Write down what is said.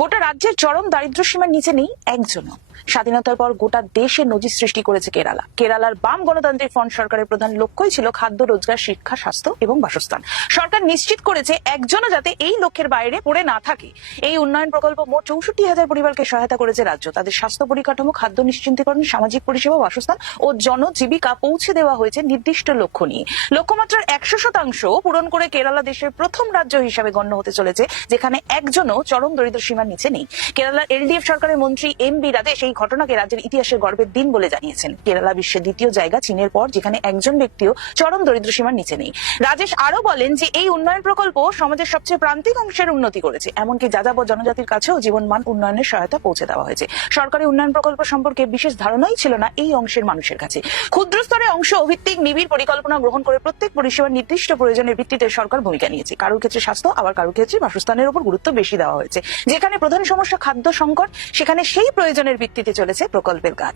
গোটা রাজ্যের চরম দারিদ্র সীমার নিচে নেই একজনও। স্বাধীনতার পর গোটা দেশে নজির সৃষ্টি করেছে কেরালা। কেরালার বাম গণতান্ত্রিক ফ্রন্ট সরকারের প্রধান লক্ষ্যই ছিল খাদ্য, রোজগার, শিক্ষা, স্বাস্থ্য এবং বাসস্থান। সরকার নিশ্চিত করেছে একজনও যাতে এই লক্ষ্যের বাইরে পড়ে না থাকে। এই উন্নয়ন প্রকল্প মোট চৌষট্টি হাজার পরিবারকে সহায়তা করেছে রাজ্য। তাদের স্বাস্থ্য পরিকাঠামো, খাদ্য নিশ্চিন্তকরণ, সামাজিক পরিষেবা, বাসস্থান ও জনজীবিকা পৌঁছে দেওয়া হয়েছে নির্দিষ্ট লক্ষ্য নিয়ে। লক্ষ্যমাত্রার একশো শতাংশ পূরণ করে কেরালা দেশের প্রথম রাজ্য হিসাবে গণ্য হতে চলেছে, যেখানে একজনও চরম দরিদ্র সীমার নিচে নেই। কেরালার এলডিএফ সরকারের মন্ত্রী এম বি রাজেশ এই ঘটনাকে রাজ্যের ইতিহাসের গর্বের দিন বলে জানিয়েছেন। কেরালা বিশ্বের দ্বিতীয় জায়গা, চীনের পর যেখানে একজন ব্যক্তিও চরম দরিদ্র সীমার নিচে নেই। রাজেশ আরও বলেন যে এই উন্নয়ন প্রকল্প সমাজের সবচেয়ে প্রান্তিক অংশের উন্নতি করেছে। এমনকি যাযাবর জনজাতির কাছেও জীবনমান উন্নয়নের সহায়তা পৌঁছে দেওয়া হয়েছে। সরকারি উন্নয়ন প্রকল্প সম্পর্কে বিশেষ ধারণাই ছিল না এই অংশের মানুষের কাছে। ক্ষুদ্র স্তরে অংশ ভিত্তিক নিবিড় পরিকল্পনা গ্রহণ করে প্রত্যেক পরিষেবার নির্দিষ্ট প্রয়োজনের ভিত্তিতে সরকার ভূমিকা নিয়েছে। কারোর ক্ষেত্রে স্বাস্থ্য, আবার কারোর ক্ষেত্রে বাসস্থানের উপর গুরুত্ব বেশি দেওয়া হয়েছে। যেখানে প্রধান সমস্যা খাদ্য সংকট সেখানে সেই প্রয়োজনের ভিত্তিতে চলেছে প্রকল্পের কাজ।